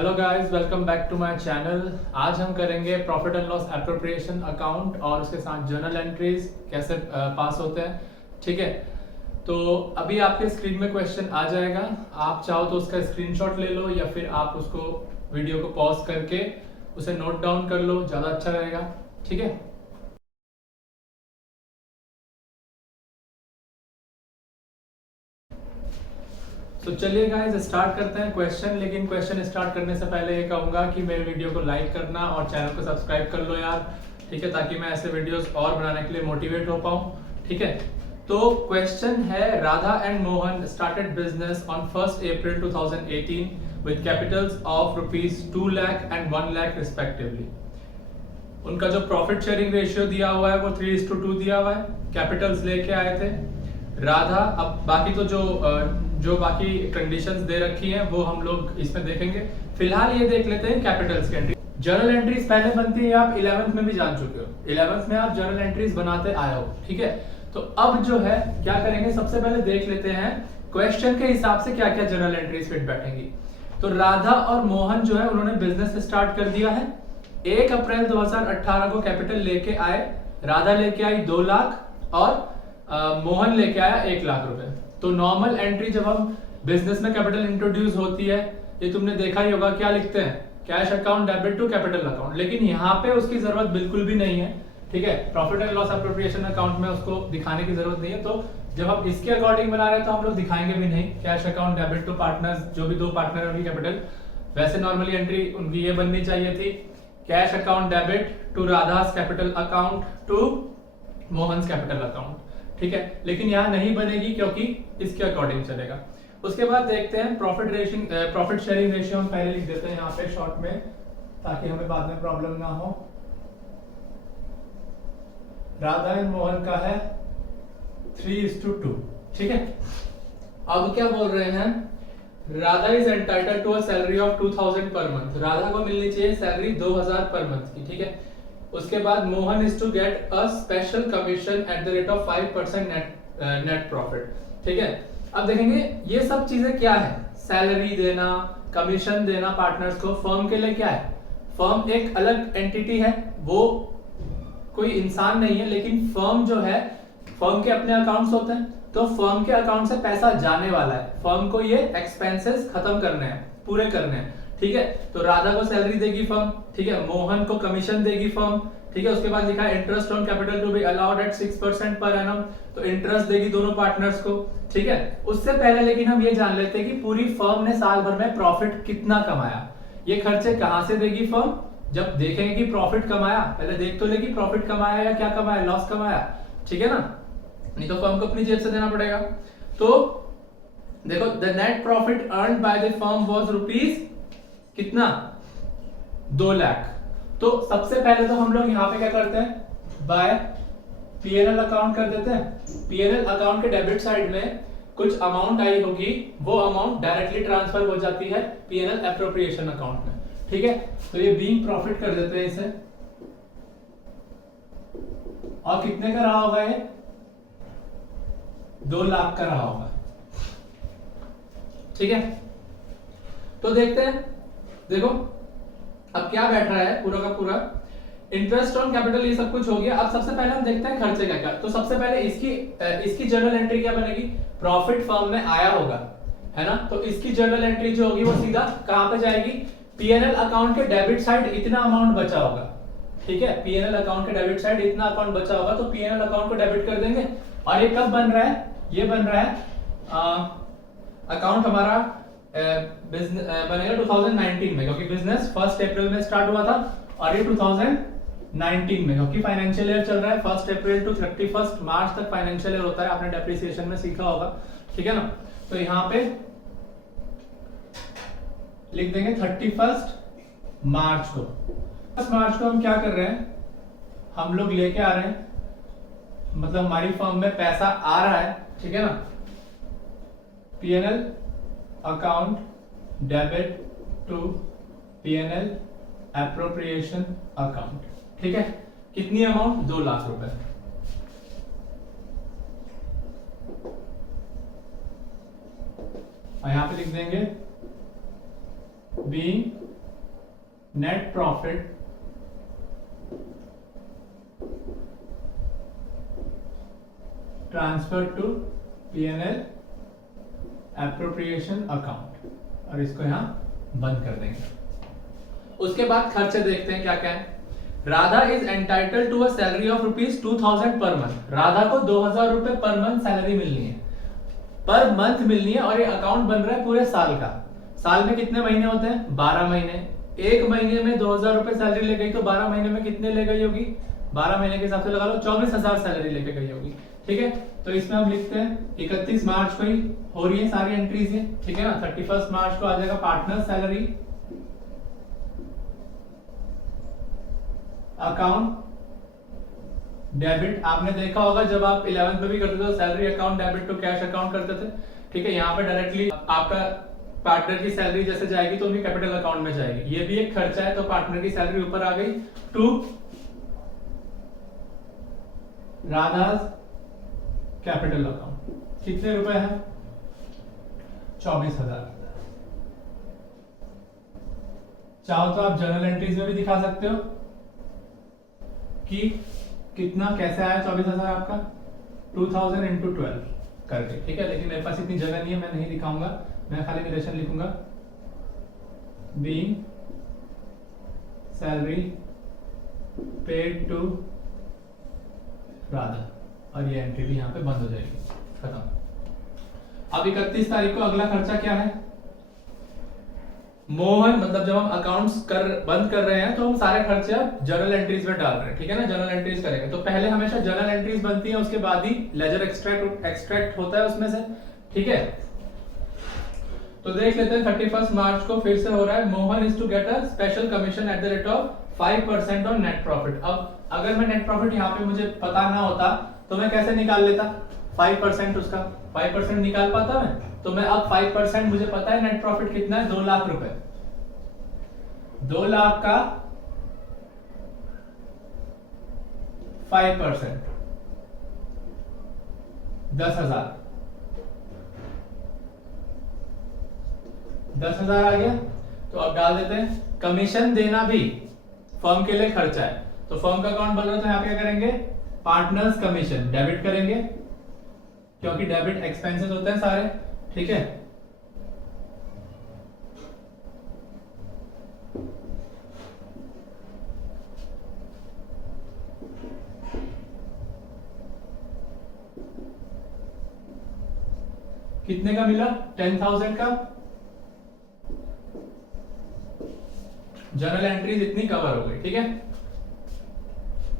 Hello guys, welcome back to my channel. आज हम करेंगे profit and loss appropriation account और उसके साथ जर्नल एंट्रीज कैसे पास होते हैं। ठीक है, तो अभी आपके स्क्रीन में क्वेश्चन आ जाएगा। आप चाहो तो उसका स्क्रीनशॉट ले लो या फिर आप उसको वीडियो को पॉज करके उसे नोट डाउन कर लो, ज़्यादा अच्छा रहेगा। ठीक है, तो चलिए गाइस स्टार्ट करते हैं क्वेश्चन। लेकिन क्वेश्चन स्टार्ट करने से पहले ये कहूंगा कि मेरे वीडियो को लाइक करना और चैनल को सब्सक्राइब कर लो यार। ठीक है, ताकि मैं ऐसे वीडियोस और बनाने के लिए मोटिवेट हो पाऊं। ठीक है, तो क्वेश्चन है, Radha and Mohan started business on 1st April 2018 with Capitals of ₹2 lakh and 1 lakh respectively. उनका जो प्रॉफिट शेयरिंग रेशियो दिया हुआ है वो 3:2 दिया हुआ है। कैपिटल्स लेके आए थे राधा। अब बाकी तो जो बाकी कंडीशंस दे रखी हैं वो हम लोग इसमें देखेंगे। फिलहाल ये देख लेते हैं कैपिटल्स की एंट्री। जर्नल एंट्रीज पहले बनती है, आप 11th में भी जान चुके हो। 11th में आप जर्नल एंट्रीज बनाते आए हो। ठीक है, तो अब जो है क्या करेंगे, सबसे पहले देख लेते हैं क्वेश्चन के हिसाब से क्या क्या जर्नल एंट्रीज फिट बैठेंगी। तो राधा और मोहन जो है उन्होंने बिजनेस स्टार्ट कर दिया है। 1 अप्रैल 2018 को कैपिटल लेके आए। राधा लेके आई 2 लाख और मोहन लेके आया 1 लाख रुपए। तो नॉर्मल एंट्री जब हम बिजनेस में कैपिटल इंट्रोड्यूस होती है, ये तुमने देखा ही होगा, क्या लिखते हैं, cash account debit to capital account. लेकिन यहाँ पे उसकी जरूरत बिल्कुल भी नहीं है। ठीक है, profit and loss appropriation account में उसको दिखाने की जरूरत नहीं है। तो जब हम इसके अकॉर्डिंग बना रहे हैं तो हम लोग दिखाएंगे भी नहीं। Cash account debit to partners, जो भी 2 पार्टनर है उनकी कैपिटल। वैसे नॉर्मली एंट्री उनकी ये बननी चाहिए थी, cash account debit to Radha's capital account to Mohan's capital account. ठीक है, लेकिन यहाँ नहीं बनेगी क्योंकि इसके अकॉर्डिंग चलेगा। उसके बाद देखते हैं प्रॉफिट शेयरिंग रेशियो। हम पहले लिख देते हैं यहाँ पे शॉर्ट में, ताकि हमें बाद में प्रॉब्लम ना हो। राधा एंड मोहन का है 3:2। ठीक है, अब क्या बोल रहे हैं, Radha is entitled to a salary of 2000 per month. Radha को मिलनी चाहिए सैलरी 2000 पर मंथ की। ठीक है, उसके बाद Mohan is to get a special commission at the rate of 5% net profit. ठीक है, अब देखेंगे ये सब चीजें क्या है, सैलरी देना, कमीशन देना पार्टनर्स को। फर्म के लिए क्या है, फर्म एक अलग एंटिटी है, वो कोई इंसान नहीं है। लेकिन फर्म जो है, फर्म के अपने अकाउंट्स होते हैं, तो फर्म के अकाउंट से पैसा जाने वाला है। फर्म को ये एक्सपेंसेस खत्म करने हैं, पूरे करने हैं। ठीक है, तो राधा को सैलरी देगी फर्म। ठीक है, मोहन को कमीशन देगी फर्म। ठीक है, उसके बाद लिखा है interest on capital to be allowed at 6% per annum. तो इंटरेस्ट देगी दोनों पार्टनर्स को। ठीक है, उससे पहले लेकिन हम ये जान लेते हैं कि पूरी फर्म ने साल भर में प्रॉफिट कितना कमाया। ये खर्चे कहां से देगी फर्म, जब देखेंगे कि प्रॉफिट कमाया, पहले देख तो लेगी प्रॉफिट कमाया या क्या कमाया, लॉस कमाया। ठीक है ना, नहीं तो फर्म को अपनी जेब से देना पड़ेगा। तो देखो, the net profit earned by the firm was rupees कितना, 2 लाख। तो सबसे पहले तो हम लोग यहाँ पे क्या करते हैं, बाय पीएनएल अकाउंट कर देते हैं। पीएनएल अकाउंट के डेबिट साइड में कुछ अमाउंट आई होगी, वो अमाउंट डायरेक्टली ट्रांसफर हो जाती है पीएनएल एप्रोप्रिएशन अकाउंट में। ठीक है, तो ये बीइंग प्रॉफिट कर देते हैं इसे। और कितने का रहा होगा ये, 2 लाख का रहा होगा। ठीक है, तो देखते हैं। देखो अब क्या बैठ रहा है पूरा का पूरा, इंटरेस्ट ऑन कैपिटल, ये सब कुछ हो गया। अब सबसे पहले हम देखते हैं खर्चे क्या क्या। तो सबसे पहले इसकी जर्नल एंट्री क्या बनेगी, प्रॉफिट फर्म में आया होगा, है ना। तो इसकी जर्नल एंट्री जो होगी वो सीधा कहां पे जाएगी, पीएनएल अकाउंट के डेबिट साइड इतना अमाउंट बचा होगा। ठीक है, पीएनएल अकाउंट के डेबिट साइड इतना अकाउंट बचा होगा, तो पीएनएल अकाउंट को डेबिट कर देंगे। और ये कब बन रहा है, ये बन रहा है अकाउंट हमारा बिजनेस बनेगा 2019 में, क्योंकि बिजनेस 1 अप्रैल में स्टार्ट हुआ था। और ये 2019 में, क्योंकि फाइनेंशियल ईयर चल रहा है 1 अप्रैल टू 31 मार्च तक फाइनेंशियल ईयर होता है। आपने डेप्रिसिएशन में सीखा होगा। ठीक है ना, तो यहाँ पे लिख देंगे 31 मार्च को। 31 मार्च को हम क्या कर रहे हैं, हम लोग लेके आ रहे हैं, मतलब हमारी फर्म में पैसा आ रहा है। ठीक है ना, PNL account debit to PNL appropriation account. ठीक है, कितनी अमाउंट, 2 लाख रुपए। और यहां पे लिख देंगे being net profit transfer to P&L appropriation account, और इसको यहां बंद कर देंगे। उसके बाद खर्चे देखते हैं क्या क्या है। Radha is entitled to a salary of ₹2000 per month. Radha को 2000 रुपए पर मंथ सैलरी मिलनी है, पर मंथ मिलनी है, और ये अकाउंट बन रहा है पूरे साल का। साल में कितने महीने होते हैं? 12 महीने। एक महीने में 2000 रुपए सैलरी ले गई, तो 12 महीने में कितने ले गई होगी? 12 महीने के हिसाब से लगा लो 24,000 सैलरी लेके गई होगी। ठीक है, तो इसमें हम लिखते हैं 31 मार्च को ही हो रही है सारी एंट्रीज ये, ठीक है ना। 31 मार्च को आ जाएगा पार्टनर सैलरी अकाउंट डेबिट। आपने देखा होगा जब आप 11th में भी करते थे तो salary account debit to cash account करते थे। ठीक है, यहाँ पे डायरेक्टली आपका पार्टनर की सैलरी जैसे जाएगी तो उनकी कैपिटल अकाउंट में जाएगी। ये भी एक खर्चा है, तो पार्टनर की सैलरी ऊपर आ गई टू राधास कैपिटल अकाउंट। कितने रुपए है? 24,000। चाहो तो आप जर्नल एंट्रीज में भी दिखा सकते हो कि कितना कैसे आया 24,000 आपका, 2000 इंटू 12 करके। ठीक है, लेकिन मेरे पास इतनी जगह नहीं है, मैं नहीं दिखाऊंगा, मैं खाली निरेशन लिखूंगा। Being salary paid to Radha, और ये एंट्री भी यहाँ पे बंद हो जाएगी, खत्म। अब 31 तारीख को अगला खर्चा क्या है? मोहन, मतलब जब हम अकाउंट्स बंद कर रहे हैं तो हम सारे खर्चे अब जर्नल एंट्रीज में डाल रहे हैं। ठीक है ना, जर्नल एंट्रीज करेंगे तो पहले हमेशा जर्नल एंट्रीज बनती है, उसके बाद ही लेजर एक्सट्रैक्ट होता है उसमें से। ठीक है, तो देख लेते हैं 31 मार्च को फिर से हो रहा है। Mohan is to get a special commission at the rate of 5% on net profit. अब अगर मैं नेट प्रॉफिट यहाँ पे मुझे पता ना होता तो मैं कैसे निकाल लेता? 5% उसका 5% निकाल पाता मैं? तो मैं अब 5% मुझे पता है नेट प्रॉफिट कितना है, 2 लाख रुपए। 2 लाख का 5% 10,000। 10,000 आ गया। तो अब डाल देते हैं कमीशन देना भी फर्म के लिए खर्चा है, तो फर्म का अकाउंट बन रहा है तो यहाँ पे क्या करेंगे? पार्टनर्स कमीशन डेबिट करेंगे, क्योंकि डेबिट एक्सपेंसेस होते हैं सारे। ठीक है, कितने का मिला? 10,000 का। जर्नल एंट्रीज इतनी कवर हो गई। ठीक है,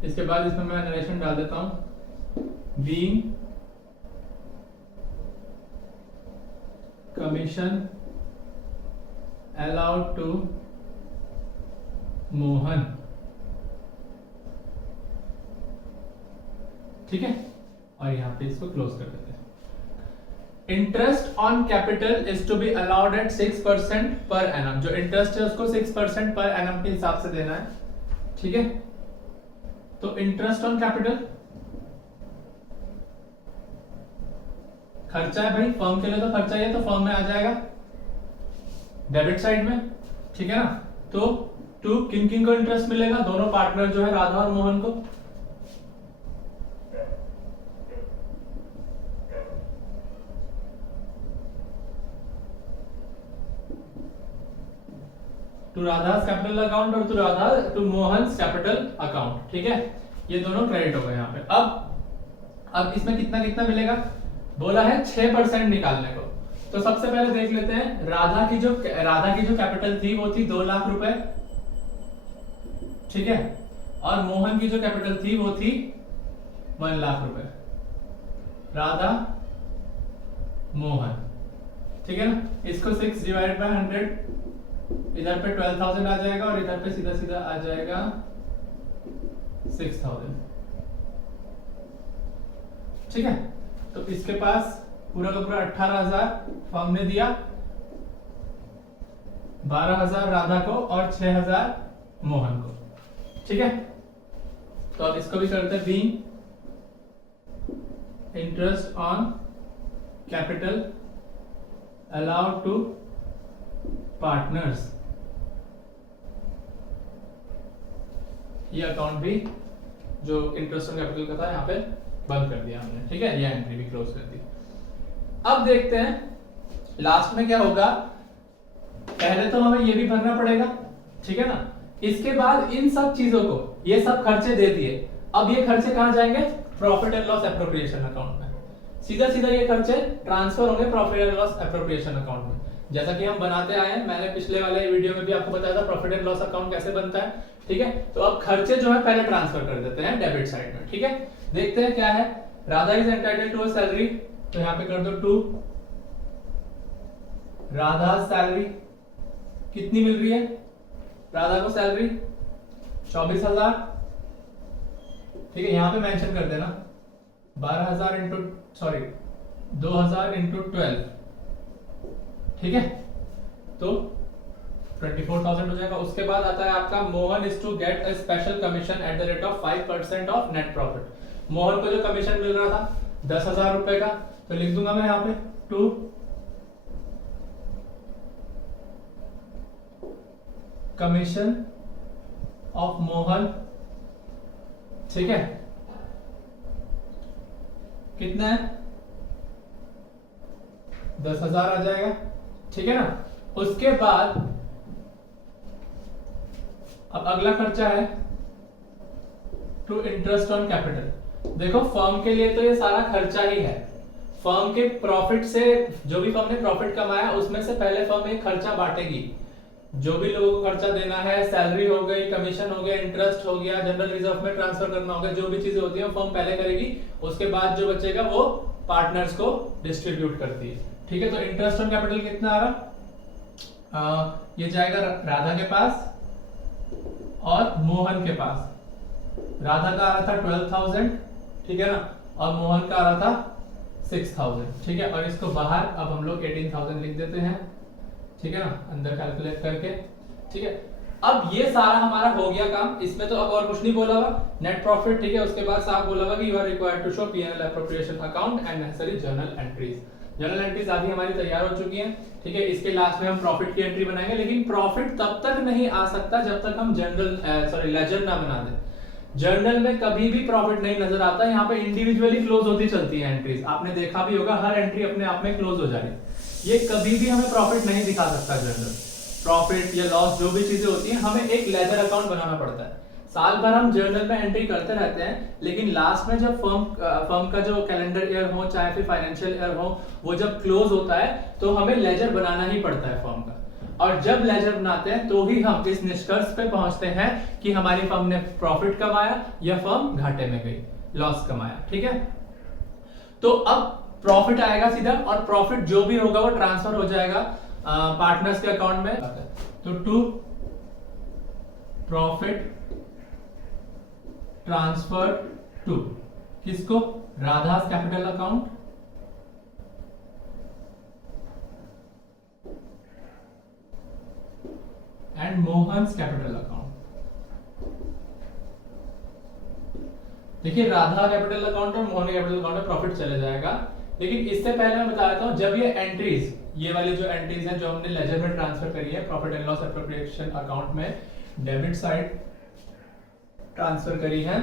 इसके बाद इसमें मैं नरेशन डाल देता हूं। Being commission allowed to Mohan. ठीक है, और यहां पे इसको क्लोज कर देते हैं। Interest on capital is to be allowed at 6% per annum. जो इंटरेस्ट है उसको 6% पर एनम के हिसाब से देना है। ठीक है, तो इंटरेस्ट ऑन कैपिटल खर्चा है भाई, फर्म के लिए तो खर्चा ही है, तो फर्म में आ जाएगा डेबिट साइड में। ठीक है ना, तो टू किन किन को इंटरेस्ट मिलेगा? दोनों पार्टनर जो है राधा और मोहन को। टू राधास कैपिटल अकाउंट और टू मोहन्स कैपिटल अकाउंट। ठीक है, ये दोनों क्रेडिट हो गए यहाँ पे। अब इसमें कितना कितना मिलेगा? बोला है 6% निकालने को। तो सबसे पहले देख लेते हैं राधा की जो कैपिटल थी वो थी 2 लाख रुपए। ठीक है, और मोहन की जो कैपिटल थी वो थी 1 लाख रुपए। राधा मोहन, ठीक है ना। इसको 6 डिवाइड बाय 100, इधर पे 12,000 आ जाएगा और इधर पे सीधा सीधा आ जाएगा 6,000। ठीक है, तो इसके पास पूरा का पूरा 18,000 फर्म ने दिया, 12,000 राधा को और 6,000 मोहन को। ठीक है, तो अब इसको भी करते हैं। Being interest on capital allowed to partners ये अकाउंट भी जो इंटरेस्ट ऑन कैपिटल का था यहाँ पे बंद कर दिया हमने, ठीक है, ये एंट्री भी क्लोज कर दी। अब देखते हैं लास्ट में क्या होगा। पहले तो हमें ये भी भरना पड़ेगा, ठीक है ना। इसके बाद इन सब चीजों को, ये सब खर्चे दे दिए, अब ये खर्चे कहां जाएंगे, profit and loss appropriation account में। सीधा सीधा ये खर्चे ट्रांसफर होंगे profit and loss appropriation account में, जैसा कि हम बनाते आए हैं। मैंने पिछले वाले वीडियो में भी आपको बताया था प्रॉफिट एंड लॉस अकाउंट कैसे बनता है, ठीक है। तो अब खर्चे जो है पहले ट्रांसफर कर देते हैं डेबिट साइड में, ठीक है। देखते हैं क्या है। Radha is entitled to a salary, तो यहाँ पे कर दो 2। राधा सैलरी कितनी मिल रही है, राधा को सैलरी 24,000, ठीक है। यहां पे मेंशन कर देना 12,000 इंटू 2000 इंटू 12, ठीक है, तो 24,000 हो जाएगा। उसके बाद आता है आपका Mohan is to get a special commission at the rate of 5% of net profit. Mohan को जो कमीशन मिल रहा था 10,000 रुपए का, तो लिख दूंगा मैं यहाँ पे 2 कमीशन ऑफ मोहन, ठीक है, कितना है 10,000 आ जाएगा, ठीक है ना। उसके बाद अब अगला खर्चा है टू इंटरेस्ट ऑन कैपिटल। देखो फर्म के लिए तो ये सारा खर्चा ही है। फर्म के प्रॉफिट से, जो भी फर्म ने प्रॉफिट कमाया उसमें से पहले फर्म एक खर्चा बांटेगी। जो भी लोगों को खर्चा देना है, सैलरी हो गई, कमीशन हो गया, इंटरेस्ट हो गया, जनरल रिजर्व में ट्रांसफर करना होगा, जो भी चीजें होती है वो फर्म पहले करेगी। उसके बाद जो बचेगा वो पार्टनर्स को डिस्ट्रीब्यूट करती है, ठीक है। तो इंटरेस्ट ऑन कैपिटल कितना आ रहा, ये जाएगा राधा के पास और मोहन के पास। राधा का आ रहा था 12,000, ठीक है ना, और मोहन का आ रहा था 6,000, ठीक है। और इसको बाहर अब हम लोग 18,000 लिख देते हैं, ठीक है ना, अंदर कैलकुलेट करके, ठीक है। अब ये सारा हमारा हो गया काम, इसमें तो अब और कुछ नहीं बोला हुआ, नेट प्रॉफिट, ठीक है। उसके बाद साफ बोला हुआ कि you are required to show PNL appropriation account and necessary journal entries. Journal entries आदि हमारी तैयार हो चुकी हैं, ठीक है। इसके लास्ट में हम प्रॉफिट की एंट्री बनाएंगे, लेकिन प्रॉफिट तब तक नहीं आ सकता जब तक हम लेजर ना बना दें। जर्नल में कभी भी प्रॉफिट नहीं नजर आता, यहाँ पे इंडिविजुअली क्लोज होती चलती है एंट्रीज। आपने देखा भी होगा हर एंट्री अपने आप में क्लोज हो जाएगी। ये कभी भी हमें प्रॉफिट नहीं दिखा सकता जर्नल। प्रॉफिट या लॉस जो भी चीजें होती हैं, हमें एक लेजर अकाउंट बनाना पड़ता है। साल भर हम जर्नल में एंट्री करते रहते हैं, लेकिन लास्ट में जब फर्म का जो कैलेंडर ईयर हो चाहे फिर फाइनेंशियल ईयर हो, वो जब क्लोज होता है तो हमें लेजर बनाना ही पड़ता है फर्म का। और जब लेजर बनाते हैं तो ही हम इस निष्कर्ष पे पहुंचते हैं कि हमारी फर्म ने प्रॉफिट कमाया या फर्म घाटे में गई, लॉस कमाया, ठीक है। तो अब प्रॉफिट आएगा सीधा, और प्रॉफिट जो भी होगा वो ट्रांसफर हो जाएगा पार्टनर्स के अकाउंट में। तो टू प्रॉफिट ट्रांसफर टू किसको, Radha's capital account and Mohan's capital account. देखिए राधा कैपिटल अकाउंट और मोहन कैपिटल अकाउंट में प्रॉफिट चले जाएगा, लेकिन इससे पहले मैं बता देता हूं, जब ये एंट्रीज, ये वाली जो एंट्रीज हैं जो हमने लेजर में ट्रांसफर करी है profit and loss appropriation account में डेबिट साइड ट्रांसफर करी है,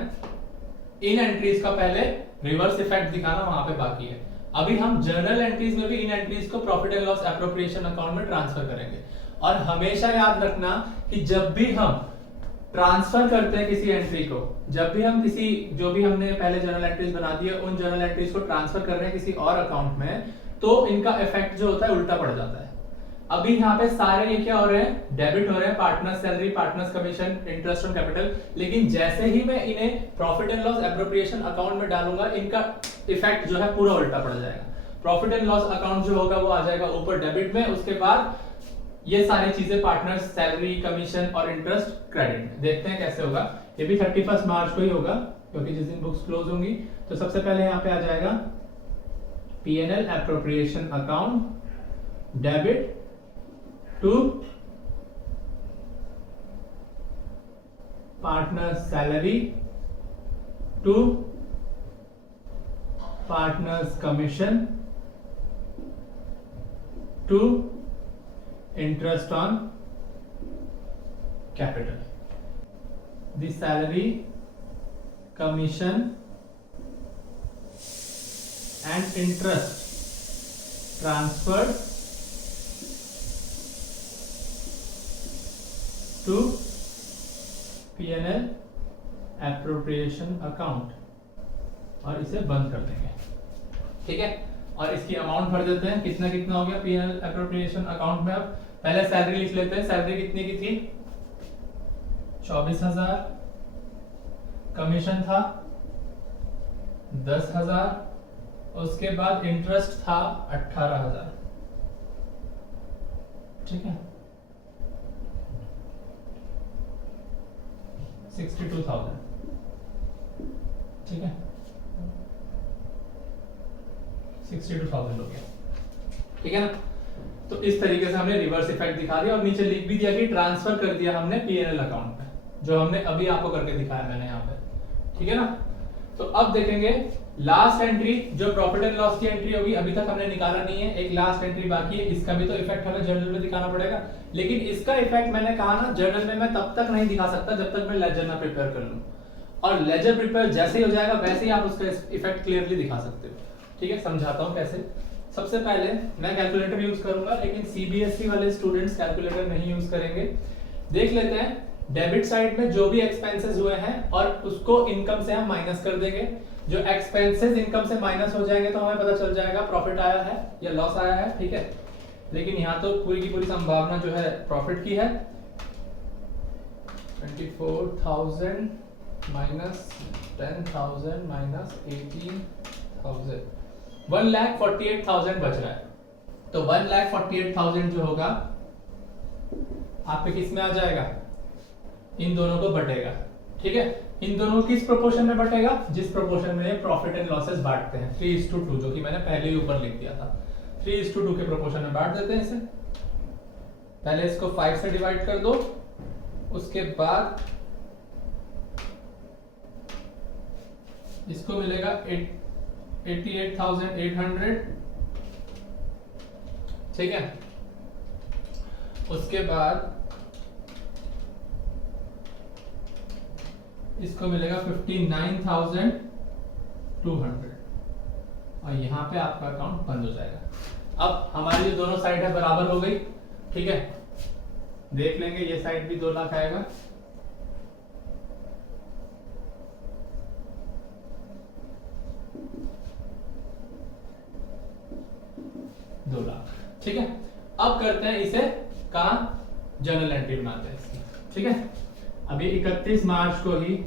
इन एंट्रीज का पहले रिवर्स इफेक्ट दिखाना वहां पे बाकी है। अभी हम जर्नल एंट्रीज में भी इन एंट्रीज को profit and loss appropriation account में ट्रांसफर करेंगे। और हमेशा याद रखना कि जब भी हम ट्रांसफर करते हैं किसी एंट्री को, जब भी हम किसी, जो भी हमने पहले जर्नल एंट्रीज बना दी है, उन जर्नल एंट्रीज को ट्रांसफर कर रहे हैं किसी और अकाउंट में, तो इनका इफेक्ट जो होता है उल्टा पड़ जाता है। अभी यहाँ पे सारे ये क्या हो रहे हैं, डेबिट हो रहे हैं, partners salary, partners commission, interest on capital. लेकिन जैसे ही मैं इन्हें profit and loss appropriation account में डालूंगा, इनका इफेक्ट जो है पूरा उल्टा पड़ जाएगा। प्रॉफिट एंड लॉस अकाउंट जो होगा वो आ जाएगा ऊपर डेबिट में, उसके बाद ये सारी चीजें पार्टनर्स सैलरी, कमीशन और इंटरेस्ट क्रेडिट। देखते हैं कैसे होगा। ये भी 31 मार्च को ही होगा, क्योंकि जिस दिन बुक्स क्लोज होंगी। तो सबसे पहले यहाँ पे आ जाएगा PNL appropriation account debit to partners salary to partners commission to interest on capital. The salary commission and interest transferred to P&L appropriation account और इसे बंद कर देंगे। ठीक है, और इसकी अमाउंट भर देते हैं। कितना कितना हो गया P&L एप्रोप्रिएशन अकाउंट में। अब पहले सैलरी लिख लेते हैं। सैलरी कितनी की थी? 24,000। कमीशन था 10,000। उसके बाद इंटरेस्ट था 18,000। ठीक है, 62,000। ठीक है, 62,000 हो गया। ठीक है ना, तो इस तरीके से हमने रिवर्स इफेक्ट दिखा दिया और नीचे लिख भी दिया कि ट्रांसफर कर दिया हमने P&L अकाउंट में, जो हमने अभी आपको करके दिखाया मैंने यहाँ पे। ठीक है ना, तो अब देखेंगे लास्ट एंट्री जो प्रॉफिट एंड लॉस की एंट्री होगी। अभी तक हमने निकाला नहीं है, एक लास्ट एंट्री बाकी है। इसका भी तो इफेक्ट हमें जर्नल में दिखाना पड़ेगा, लेकिन इसका इफेक्ट मैंने कहा ना जर्नल में मैं तब तक नहीं दिखा सकता जब तक मैं लेजर ना प्रिपेयर कर लूं। और लेजर प्रिपेयर जैसे ही हो जाएगा वैसे ही आप उसका इफेक्ट क्लियरली दिखा सकते हो। ठीक है, समझाता हूं कैसे। सबसे पहले मैं कैलकुलेटर यूज करूंगा, लेकिन सीबीएसई वाले स्टूडेंट्स कैलकुलेटर नहीं यूज करेंगे। देख लेते हैं डेबिट साइड में जो भी एक्सपेंसेस हुए हैं और उसको इनकम से हम माइनस कर देंगे। जो एक्सपेंसेस इनकम से माइनस हो जाएंगे तो हमें पता चल जाएगा प्रॉफिट आया है या लॉस आया है। ठीक है, लेकिन यहाँ तो पूरी की पूरी संभावना जो है प्रॉफिट की है। 24,000 माइनस 10,000 माइनस 18,000, 1,48,000 बच रहा है। तो 1,48,000 जो होगा आपके किस में आ जाएगा? इन दोनों को बटेगा। ठीक है, इन दोनों किस प्रोपोर्शन में बटेगा? जिस प्रोपोर्शन में ये प्रॉफिट एंड लॉसेस बांटते हैं, 3:2, जो कि मैंने पहले ही ऊपर लिख दिया था। 3:2 के प्रोपोर्शन में बांट देते हैं इसे। पहले इसको 5 से डिवाइड कर दो, उसके बाद इसको मिलेगा 88,800। ठीक है, उसके बाद इसको मिलेगा 59,200 और यहाँ पे आपका अकाउंट बंद हो जाएगा। अब हमारी जो दोनों साइड है बराबर हो गई। ठीक है, देख लेंगे ये साइड भी 2 लाख आएगा। ठीक है, अब करते हैं इसे कहाँ? जर्नल एंट्री बनाते हैं इसकी। ठीक है, अभी 31 मार्च को ही,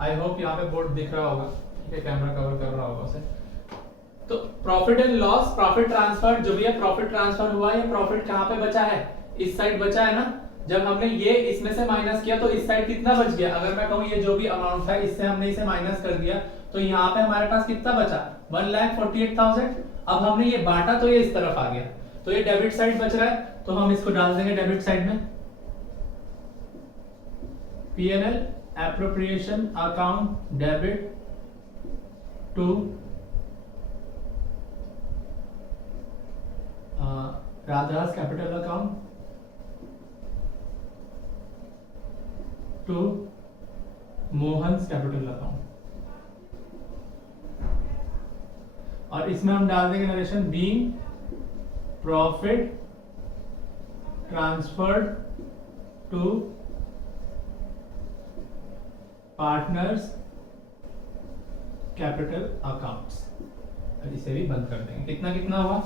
आई होप यहाँ पे बोर्ड दिख रहा होगा। ठीक है, कैमरा कवर कर रहा होगा उसे। तो profit and loss, profit transfer जो भी है, प्रॉफिट ट्रांसफर हुआ है। प्रॉफिट कहाँ पे बचा है? इस साइड बचा है ना। जब हमने ये इसमें से माइनस किया तो इस साइड कितना बच गया? अगर मैं कहूँ ये जो भी अमाउंट था इससे हमने इसे माइनस कर दिया तो यहाँ पे हमारे पास कितना बचा? 1,48,000। अब हमने ये बांटा तो ये इस तरफ आ गया, तो ये डेबिट साइड बच रहा है, तो हम इसको डाल देंगे डेबिट साइड में। P&L appropriation account debit to Radha's capital account to Mohan's capital account. और इसमें हम डाल देंगे narration being profit transferred to partners capital accounts. इसे भी बंद कर देंगे। कितना कितना हुआ?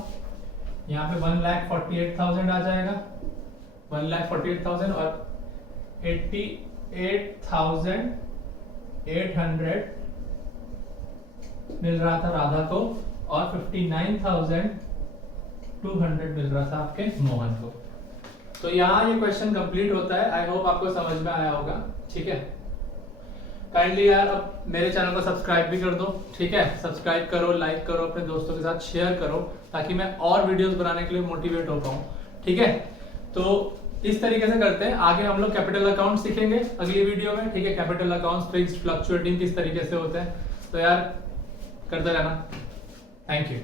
यहाँ पे 1,48,000 आ जाएगा, 1,48,000 और 88,800 मिल रहा था राधा को और 59,200 मिल रहा था आपके मोहन को। तो यहाँ ये क्वेश्चन कंप्लीट होता है। आई होप आपको समझ में आया होगा। ठीक है, काइंडली यार अब मेरे चैनल को सब्सक्राइब भी कर दो। ठीक है, सब्सक्राइब करो, लाइक करो, अपने दोस्तों के साथ शेयर करो ताकि मैं और वीडियोस बनाने के लिए मोटिवेट हो पाऊँ। ठीक है, तो इस तरीके से करते हैं। आगे हम लोग कैपिटल अकाउंट सीखेंगे अगली वीडियो में। ठीक है, कैपिटल अकाउंट्स, फिक्स्ड, फ्लक्चुएटिंग किस तरीके से होते हैं। तो यार करते रहना। Thank you.